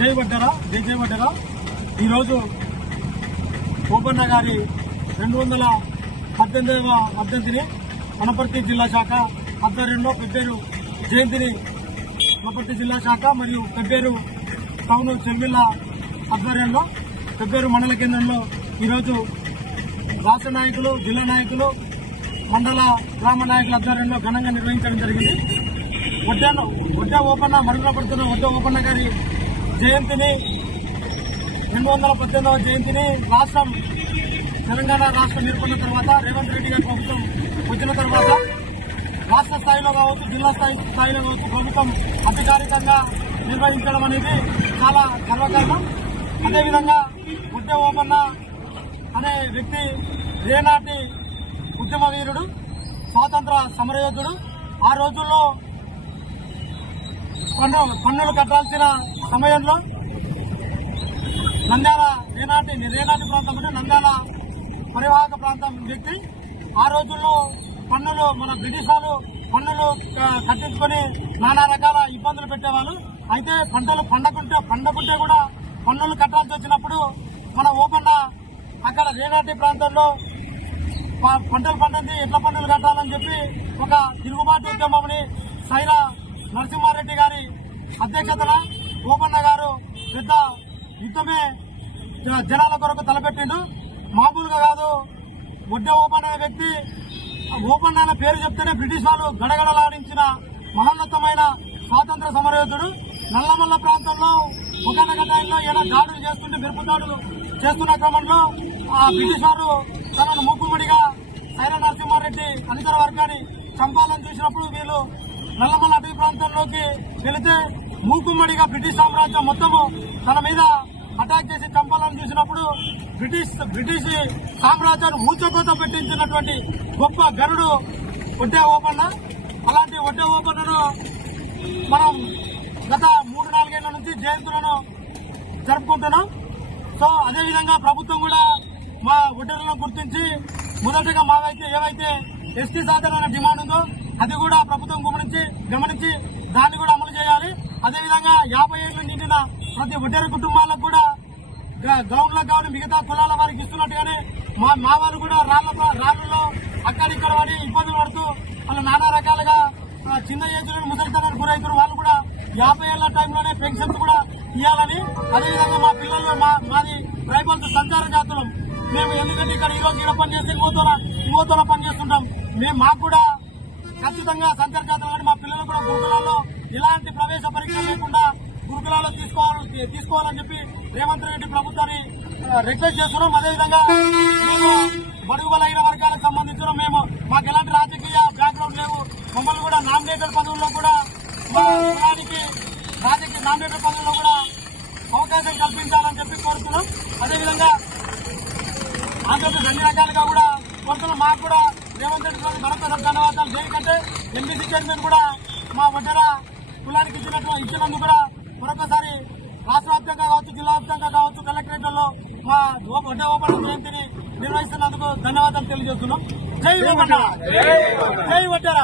జై వడ్డెర ఈరోజు ఓపన్న గారి 218వ వర్ధంతిని వనపర్తి జిల్లా శాఖ ఆధ్వర్యంలో పెబ్బేరు జయంతిని వనపర్తి జిల్లా శాఖ మరియు పెబ్బేరు టౌన్ చెల్మిల్ల ఆధ్వర్యంలో పెబ్బేరు మండల కేంద్రంలో ఈరోజు రాష్ట్ర నాయకులు, జిల్లా నాయకులు, మండల గ్రామ నాయకుల ఆధ్వర్యంలో ఘనంగా నిర్వహించడం జరిగింది. వడ్డే ఓపన్న మరుగున పడుతున్న వడ్డే ఓపన్న గారి జయంతిని 218వ జయంతిని తెలంగాణ రాష్ట్రం ఏర్పడిన తర్వాత రేవంత్ రెడ్డి గారి ప్రభుత్వం వచ్చిన తర్వాత రాష్ట్ర స్థాయిలో కావచ్చు, జిల్లా స్థాయిలో కావచ్చు ప్రభుత్వం అధికారికంగా నిర్వహించడం అనేది చాలా గర్వకారణం. అదేవిధంగా వడ్డే ఓపన్న అనే వ్యక్తి రేనాటి ఉద్యమ వీరుడు, స్వాతంత్ర సమరయోధుడు. ఆ రోజుల్లో పన్నులు కట్టాల్సిన సమయంలో నంద్యాల రేనాటి ప్రాంతం అంటే నంద్యాల పరివాహక ప్రాంతం వ్యక్తి. ఆ రోజుల్లో పన్నులు మన బ్రిటిష్ వాళ్ళు పన్నులు కట్టించుకొని నానా రకాల ఇబ్బందులు పెట్టేవాళ్ళు. అయితే పంటలు పండకుంటే కూడా పన్నులు కట్టాల్సి వచ్చినప్పుడు మన ఓపన్న అక్కడ రేనాటి ప్రాంతంలో పంటలు పండింది ఎట్ల పన్నులు కట్టాలని చెప్పి ఒక తిరుగుబాటు ఉద్యమంని సైరా నరసింహారెడ్డి గారి అధ్యక్షతన ఓపన్న గారు పెద్ద యుద్ధమే జనాల కొరకు తలపెట్టిండు. మామూలుగా కాదు, వడ్డే ఓపన్న అనే వ్యక్తి ఓపన్న అనే పేరు చెప్తేనే బ్రిటిష్ వాళ్ళు గడగడలాడించిన మహోన్నతమైన స్వాతంత్ర సమరయోధుడు. నల్లమల్ల ప్రాంతంలో ఒకనొక టైంలో ఏదో దాడులు చేస్తుంటే మెరుపు దాడులు చేస్తున్న క్రమంలో ఆ బ్రిటిష్ వారు తనను మూకుమ్మడిగా సైరా నరసింహారెడ్డి అధికార వర్గాన్ని చంపాలని చూసినప్పుడు వీళ్ళు నల్లమల్ల అటవీ ప్రాంతంలోకి వెళితే మూకుమ్మడిగా బ్రిటిష్ సామ్రాజ్యం మొత్తము తన మీద అటాక్ చేసి చంపాలని చూసినప్పుడు బ్రిటిష్ సామ్రాజ్యాన్ని ఊచకోత పెట్టించినటువంటి గొప్ప గరుడు వడ్డే ఓపన్న. అలాంటి వడ్డే ఓపన్నను మనం గత 3-4 ఏళ్ల నుంచి జయంతులను జరుపుకుంటున్నాం. సో అదేవిధంగా ప్రభుత్వం కూడా మా వడ్డెలను గుర్తించి మొదటగా ఏవైతే ఎస్టీ సాధారణ డిమాండ్ ఉందో అది కూడా ప్రభుత్వం గమనించి దాన్ని కూడా అమలు చేయాలి. అదేవిధంగా 50 ఏళ్లు నిండిన ప్రతి వడ్డెర కుటుంబాలకు కూడా గ్రౌండ్లకు కావాలి మిగతా కులాల వారికి ఇస్తున్నట్టుగానే మా వాళ్ళు కూడా రాళ్లలో అక్కడిక్కడ పడి ఇబ్బందులు పడుతూ వాళ్ళు నానా రకాలుగా చిన్న ఏజ్లో ముసలితనానికి గురవుతారు. వాళ్ళు కూడా 50 ఏళ్ల టైంలోనే పెన్షన్స్ కూడా ఇవ్వాలని, అదేవిధంగా మా పిల్లలు మాది ట్రైబల్స్ సంచార జాతులం మేము, ఎందుకంటే ఇక్కడ ఈరోజు ఈడ పని చేస్తే ఇంకోతోన పని చేస్తుంటాం. మాకు కూడా ఖచ్చితంగా సంచార జాతులు కానీ మా పిల్లలు కూడా గురుకులాల్లో ఎలాంటి ప్రవేశ పరీక్ష లేకుండా గురుకులాల్లో తీసుకోవాలని చెప్పి రేవంత్ రెడ్డి ప్రభుత్వాన్ని రిక్వెస్ట్ చేస్తున్నాం. అదేవిధంగా మేము బడుగు బలహీన వర్గాలకు సంబంధించిన మాకు ఎలాంటి రాజకీయ బ్యాక్గ్రౌండ్ లేవు. మమ్మల్ని కూడా నామినేటెడ్ పదవుల్లో కూడా మా కులానికి నామినేటెడ్ పదవుల్లో కూడా అవకాశం కల్పించాలని చెప్పి కోరుతున్నాం. అదేవిధంగా ఆంధ్రప్రదేశ్ అన్ని రకాలుగా కూడా కోరుతున్నాం. మాకు కూడా రేవంత్ రెడ్డి గారికి మరొక ధన్యవాదాలు. దేనికంటే ఎంపీసీ చైర్మన్ కూడా మా వడ్డెర కులానికి ఇచ్చినందుకు కూడా మరొకసారి రాష్ట్ర వ్యాప్తంగా కావచ్చు, జిల్లా వ్యాప్తంగా కావచ్చు, కలెక్టరేట్లలో మా వడ్డే ఓపన్న జయంతిని నిర్వహిస్తున్నందుకు ధన్యవాదాలు తెలియజేస్తున్నాం. జై ఓపన్న, జై వడ్డెర.